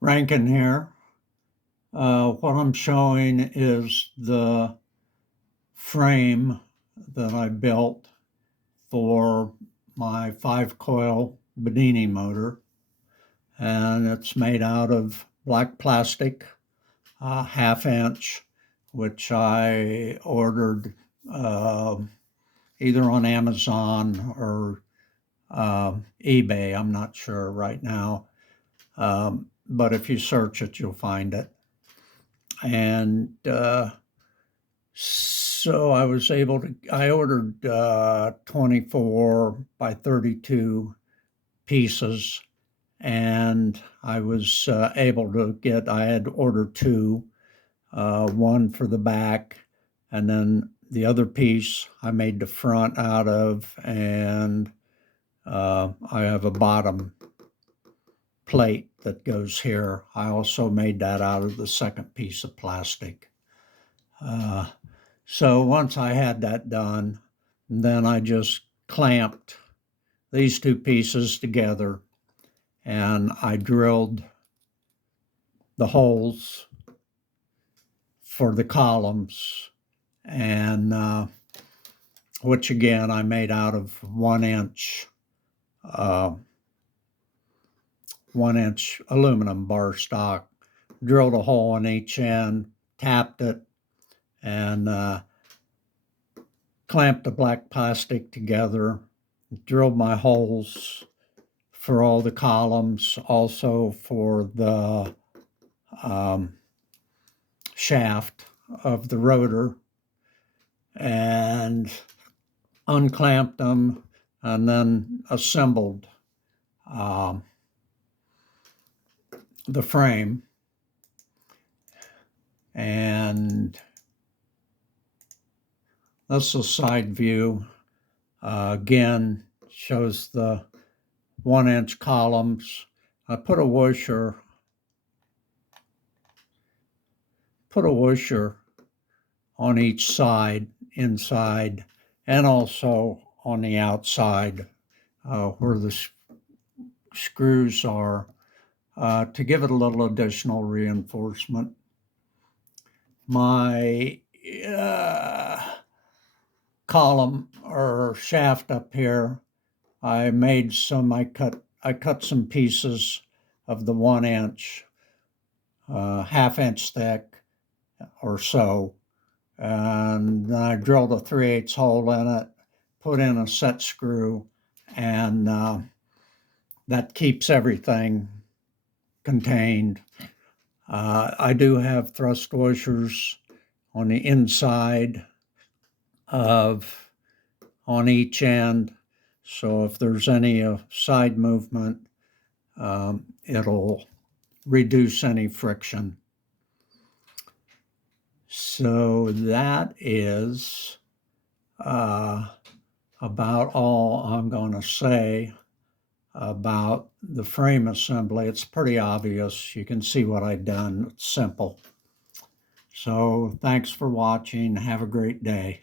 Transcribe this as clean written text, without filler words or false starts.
Rankin here. What I'm showing is the frame that I built for my 5-coil Badini motor, and it's made out of black plastic, half-inch, which I ordered either on Amazon or eBay. I'm not sure right now. But if you search it, you'll find it. And so I was able to, I ordered 24 by 32 pieces, and I was able to get, I had ordered two, one for the back, and then the other piece I made the front out of, and I have a bottom plate that goes here. I also made that out of the second piece of plastic. So once I had that done, then I just clamped these two pieces together, and I drilled the holes for the columns, and which again I made out of 1-inch aluminum bar stock. Drilled a hole in each end, tapped it, and clamped the black plastic together, drilled my holes for all the columns, also for the shaft of the rotor, and unclamped them, and then assembled the frame. And that's a side view. Again, shows the 1-inch columns. I put a washer on each side, inside, and also on the outside where the screws are, to give it a little additional reinforcement. My column or shaft up here, I cut some pieces of the 1-inch, half-inch thick or so, and then I drilled a 3/8 hole in it, put in a set screw, and that keeps everything contained. I do have thrust washers on the inside on each end, so if there's any side movement, it'll reduce any friction. So that is about all I'm going to say about the frame assembly. It's pretty obvious. You can see what I've done. It's simple. So thanks for watching. Have a great day.